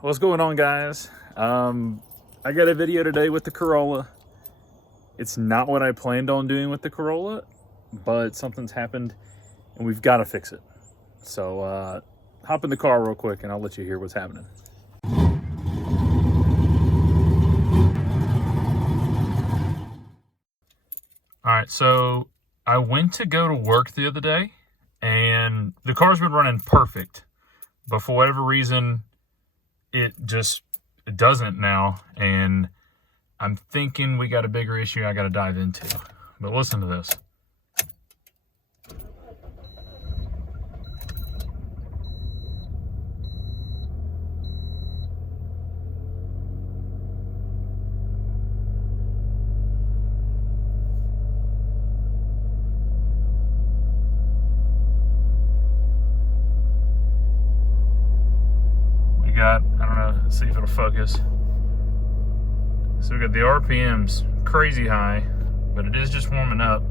What's going on, guys? I got a video today with the Corolla. It's not what I planned on doing with the Corolla, but something's happened and we've got to fix it. So hop in the car real quick and I'll let you hear what's happening. All right, so I went to go to work the other day and the car's been running perfect, but for whatever reason, it doesn't now, and I'm thinking we got a bigger issue I got to dive into. But listen to this. We got, I don't know, let's see if it'll focus. So we got the RPMs crazy high, but it is just warming up.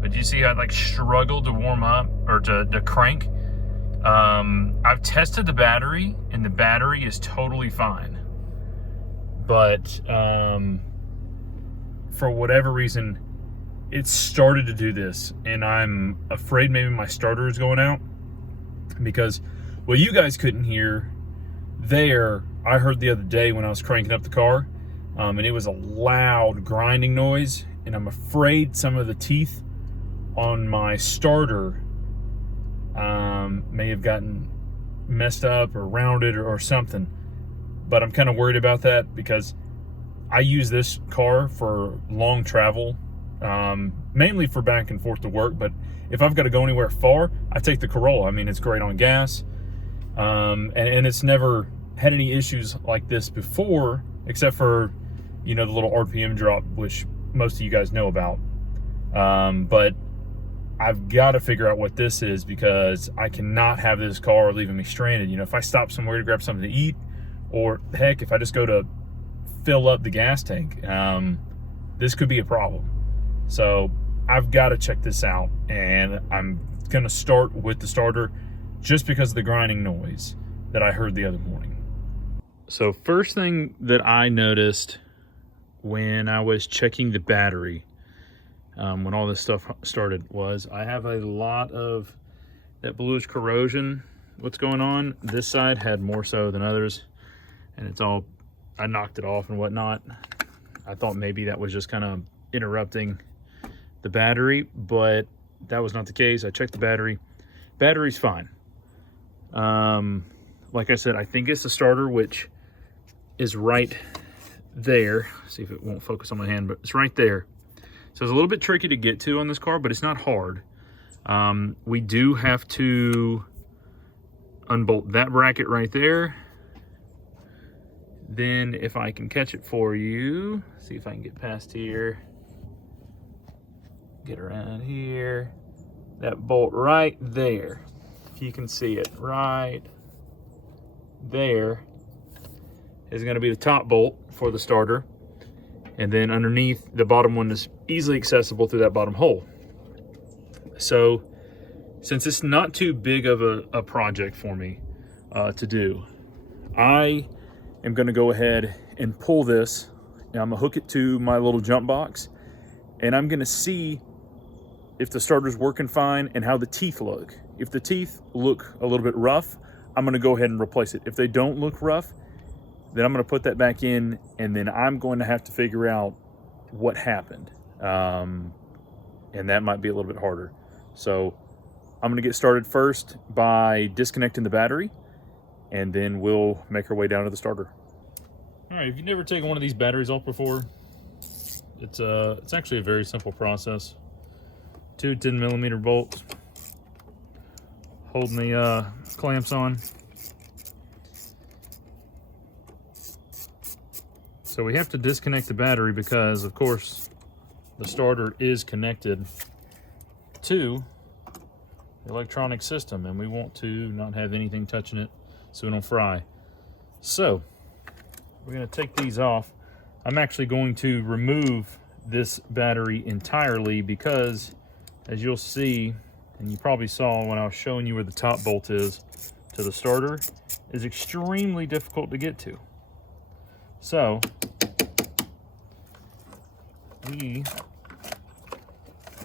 But you see how it like struggled to warm up or to crank? I've tested the battery and the battery is totally fine. But for whatever reason, it started to do this. And I'm afraid maybe my starter is going out, because what you guys couldn't hear there, I heard the other day when I was cranking up the car. And it was a loud grinding noise, and I'm afraid some of the teeth on my starter may have gotten messed up or rounded or something. But I'm kind of worried about that because I use this car for long travel, mainly for back and forth to work. But if I've got to go anywhere far, I take the Corolla. I mean, it's great on gas, and it's never had any issues like this before, except for, you know, the little RPM drop, which most of you guys know about. But I've got to figure out what this is, because I cannot have this car leaving me stranded. You know, if I stop somewhere to grab something to eat, or heck, if I just go to fill up the gas tank, this could be a problem. So I've got to check this out, and I'm going to start with the starter just because of the grinding noise that I heard the other morning. So first thing that I noticed when I was checking the battery, when all this stuff started, was I have a lot of that bluish corrosion. What's going on? This side had more so than others, and it's all, I knocked it off and whatnot. I thought maybe that was just kind of interrupting the battery, but that was not the case. I checked the battery. Battery's fine. Like I said, I think it's the starter, which is right there. See if it won't focus on my hand, but it's right there. So it's a little bit tricky to get to on this car, but it's not hard. We do have to unbolt that bracket right there. Then if I can catch it for you, see if I can get past here, get around here, that bolt right there, if you can see it right there, is going to be the top bolt for the starter. And then underneath, the bottom one is easily accessible through that bottom hole. So since it's not too big of a project for me to do, I am going to go ahead and pull this, and I'm going to hook it to my little jump box, and I'm going to see if the starter's working fine and how the teeth look. If the teeth look a little bit rough, I'm going to go ahead and replace it. If they don't look rough, then I'm going to put that back in, and then I'm going to have to figure out what happened. And that might be a little bit harder. So I'm going to get started first by disconnecting the battery, and then we'll make our way down to the starter. All right, if you've never taken one of these batteries off before, it's actually a very simple process. Two 10mm bolts holding the clamps on. So we have to disconnect the battery because, of course, the starter is connected to the electronic system, and we want to not have anything touching it so we don't fry. So we're going to take these off. I'm actually going to remove this battery entirely because, as you'll see, and you probably saw when I was showing you where the top bolt is to the starter is extremely difficult to get to. So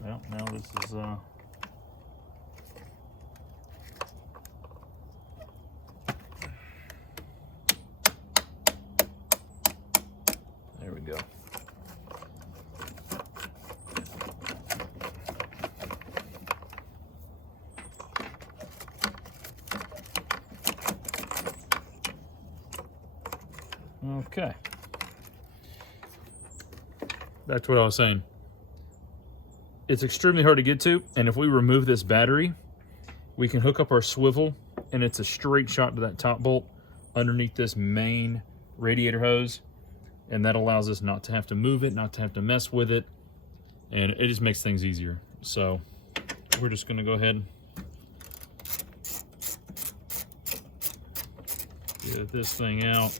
well, now this is there we go. Okay. That's what I was saying. It's extremely hard to get to, and if we remove this battery, we can hook up our swivel, and it's a straight shot to that top bolt underneath this main radiator hose, and that allows us not to have to move it, not to have to mess with it, and it just makes things easier. So we're just going to go ahead and get this thing out.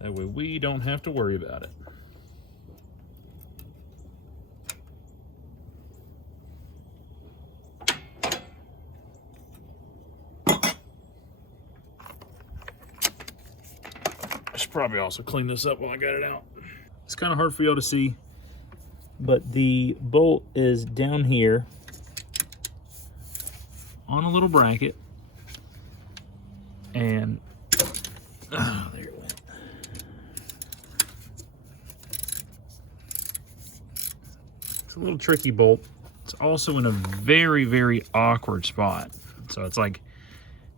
That way we don't have to worry about it. I should probably also clean this up while I got it out. It's kind of hard for y'all to see, but the bolt is down here on a little bracket, and there it went. It's a little tricky bolt. It's also in a very, very awkward spot. So it's like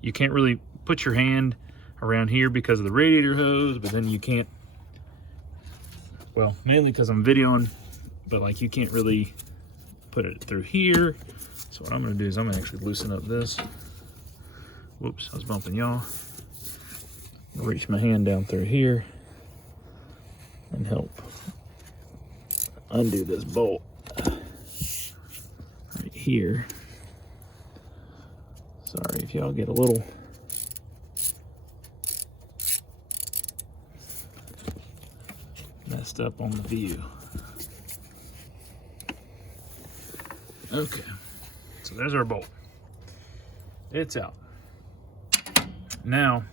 you can't really put your hand around here because of the radiator hose, but then you can't, well, mainly because I'm videoing, but like you can't really put it through here. So what I'm gonna do is I'm gonna actually loosen up this. Whoops, I was bumping y'all. Reach my hand down through here and help undo this bolt right here. Sorry if y'all get a little messed up on the view. Okay, so there's our bolt. It's out. Now,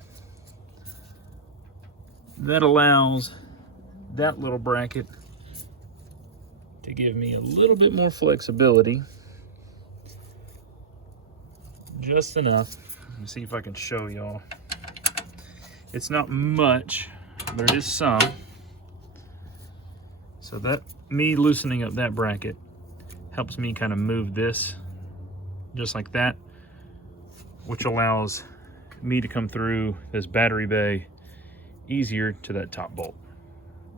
that allows that little bracket to give me a little bit more flexibility. Just enough. Let me see if I can show y'all. It's not much, but it is some. So that, me loosening up that bracket helps me kind of move this just like that, which allows me to come through this battery bay easier to that top bolt.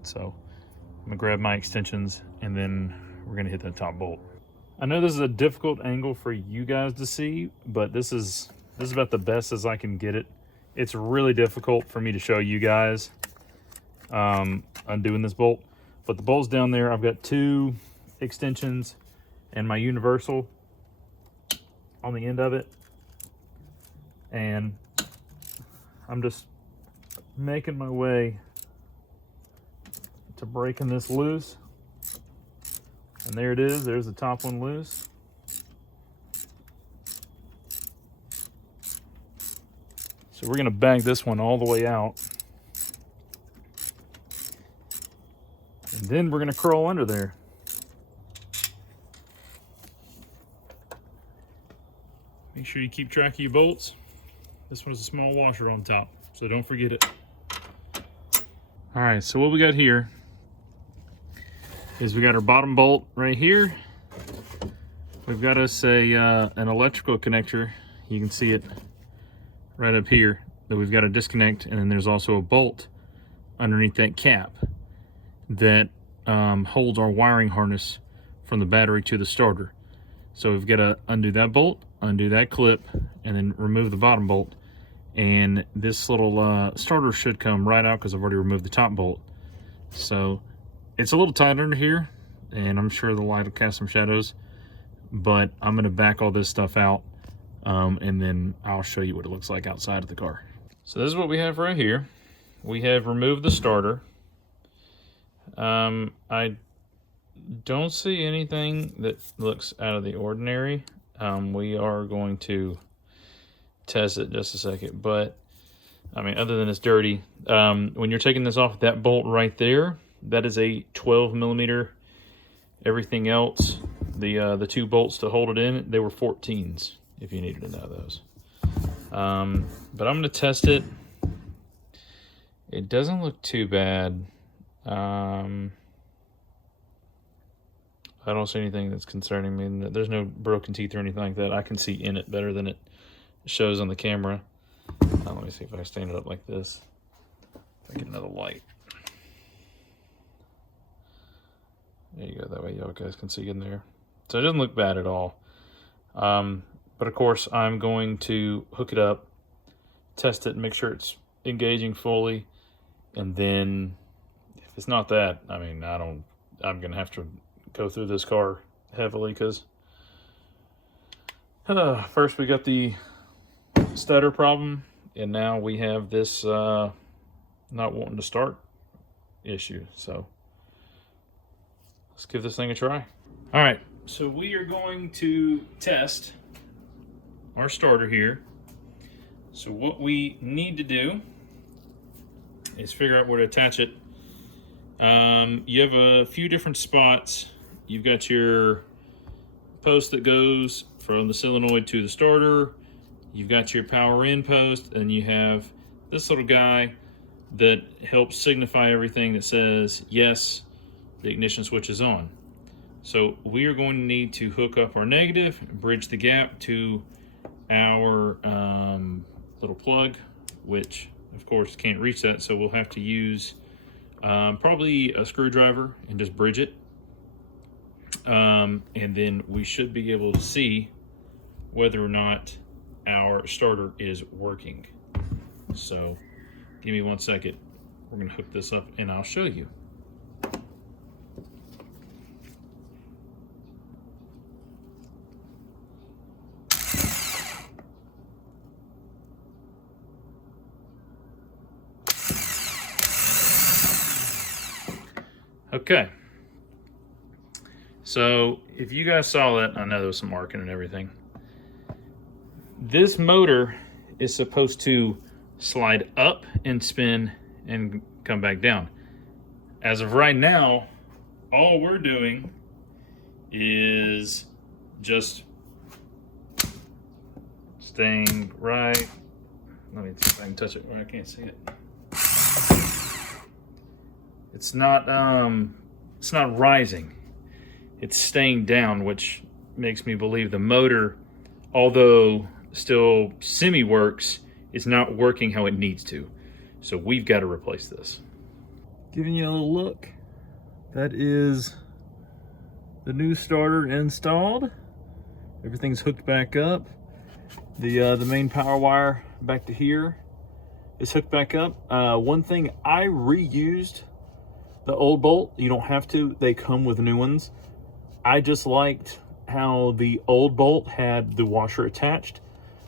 So I'm gonna grab my extensions and then we're gonna hit that top bolt. I know this is a difficult angle for you guys to see, but this is about the best as I can get it. It's really difficult for me to show you guys undoing this bolt, but the bolt's down there. I've got 2 extensions and my universal on the end of it, and I'm just making my way to breaking this loose. And there it is, there's the top one loose. So we're gonna bag this one all the way out. And then we're gonna crawl under there. Make sure you keep track of your bolts. This one has a small washer on top, so don't forget it. All right, so what we got here is we got our bottom bolt right here. We've got us an electrical connector. You can see it right up here that we've got to disconnect, and then there's also a bolt underneath that cap that holds our wiring harness from the battery to the starter. So we've got to undo that bolt, undo that clip, and then remove the bottom bolt. And this little starter should come right out because I've already removed the top bolt. So it's a little tight under here, and I'm sure the light will cast some shadows, but I'm going to back all this stuff out, and then I'll show you what it looks like outside of the car. So this is what we have right here. We have removed the starter. I don't see anything that looks out of the ordinary. We are going to test it in just a second. But I mean, other than it's dirty, when you're taking this off, that bolt right there, that is a 12 millimeter. Everything else, the 2 bolts to hold it in, they were 14s, if you needed to know those. But I'm going to test it. It doesn't look too bad. I don't see anything that's concerning me. There's no broken teeth or anything like that. I can see in it better than it shows on the camera. Let me see if I stand it up like this. If I get another light. There you go. That way y'all guys can see in there. So it doesn't look bad at all. But of course, I'm going to hook it up, test it, and make sure it's engaging fully. And then if it's not that, I mean, I'm going to have to go through this car heavily because first we got the stutter problem, and now we have this not wanting to start issue. So let's give this thing a try. All right, so we are going to test our starter here. So what we need to do is figure out where to attach it. You have a few different spots. You've got your post that goes from the solenoid to the starter. You've got your power in post, and you have this little guy that helps signify everything that says, yes, the ignition switch is on. So we are going to need to hook up our negative, bridge the gap to our little plug, which of course can't reach that, so we'll have to use probably a screwdriver and just bridge it. And then we should be able to see whether or not our starter is working. So give me 1 second. We're going to hook this up and I'll show you. Okay. So if you guys saw that, I know there was some marking and everything. This motor is supposed to slide up and spin and come back down. As of right now, all we're doing is just staying right. Let me see if I can touch it where I can't see it. It's not rising. It's staying down, which makes me believe the motor, although still semi-works, is not working how it needs to. So we've got to replace this. Giving you a little look. That is the new starter installed. Everything's hooked back up. The main power wire back to here is hooked back up. One thing, I reused the old bolt. You don't have to. They come with new ones. I just liked how the old bolt had the washer attached.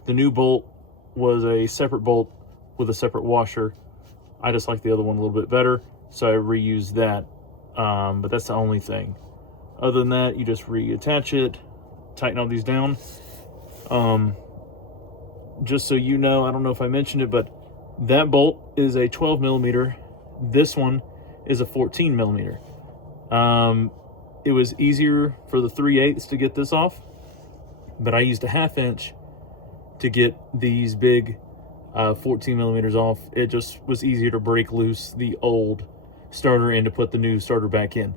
The new bolt was a separate bolt with a separate washer. I just like the other one a little bit better, so I reused that. But that's the only thing. Other than that, you just reattach it, tighten all these down. Just so you know, I don't know if I mentioned it, but that bolt is a 12 millimeter. This one is a 14 millimeter. It was easier for the 3/8 to get this off, but I used a 1/2 inch to get these big 14 millimeters off. It just was easier to break loose the old starter and to put the new starter back in.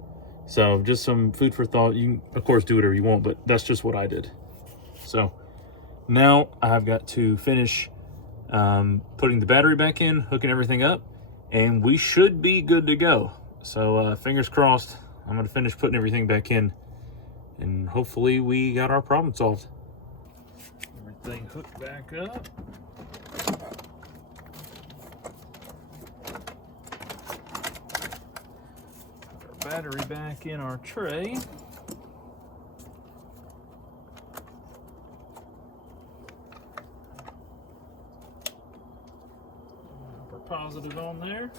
So just some food for thought. You can, of course, do whatever you want, but that's just what I did. So now I've got to finish putting the battery back in, hooking everything up, and we should be good to go. So fingers crossed. I'm going to finish putting everything back in, and hopefully we got our problem solved. Everything hooked back up. Put our battery back in our tray. Put our positive on there.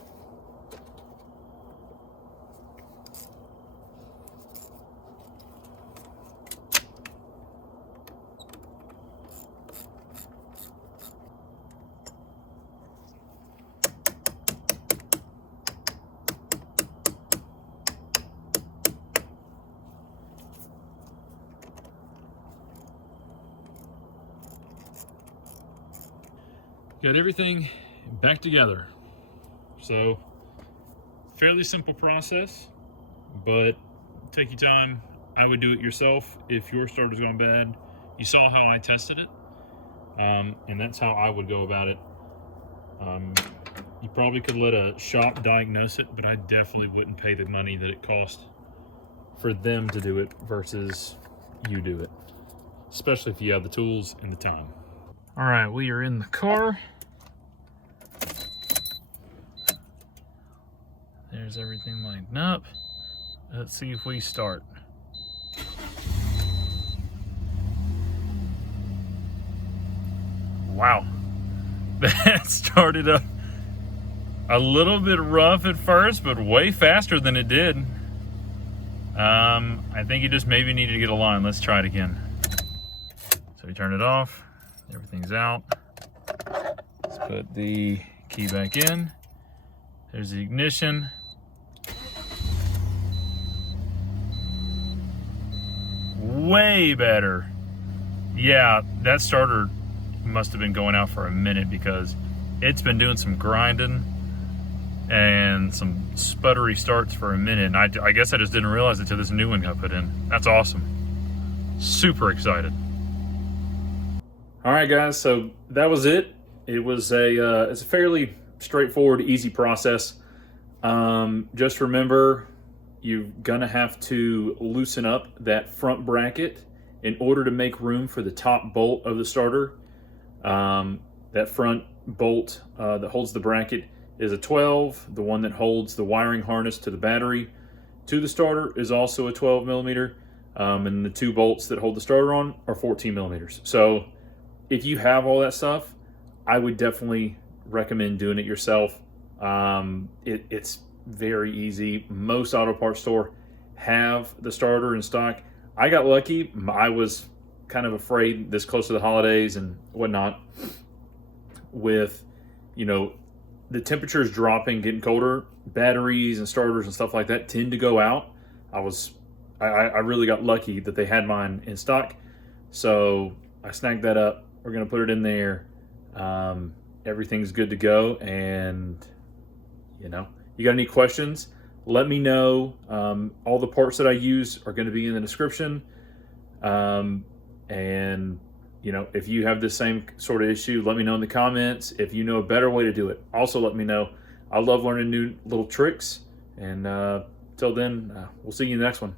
got everything back together. So fairly simple process, but take your time. I would do it yourself if your starter's gone bad. You saw how I tested it, and that's how I would go about it. You probably could let a shop diagnose it, but I definitely wouldn't pay the money that it cost for them to do it versus you do it, especially if you have the tools and the time. All right, we are in the car. There's everything lined up. Let's see if we start. Wow, that started up a little bit rough at first, but way faster than it did. I think it just maybe needed to get a line. Let's try it again. So we turn it off, everything's out. Let's put the key back in. There's the ignition. Way better. Yeah, that starter must have been going out for a minute because it's been doing some grinding and some sputtery starts for a minute. And I guess I just didn't realize it till this new one got put in. That's awesome. Super excited. All right, guys, so that was it. It was it's a fairly straightforward, easy process. Just remember, you're gonna have to loosen up that front bracket in order to make room for the top bolt of the starter. That front bolt that holds the bracket is a 12. The one that holds the wiring harness to the battery to the starter is also a 12 millimeter. And the two bolts that hold the starter on are 14 millimeters. So if you have all that stuff, I would definitely recommend doing it yourself. It's very easy. Most auto parts store have the starter in stock. I got lucky. I was kind of afraid this close to the holidays and whatnot with, you know, the temperatures dropping, getting colder, batteries and starters and stuff like that tend to go out. I really got lucky that they had mine in stock. So I snagged that up. We're going to put it in there. Everything's good to go. And, you know, you got any questions, let me know. All the parts that I use are going to be in the description. And, you know, if you have the same sort of issue, let me know in the comments. If you know a better way to do it, also let me know. I love learning new little tricks. And till then, we'll see you in the next one.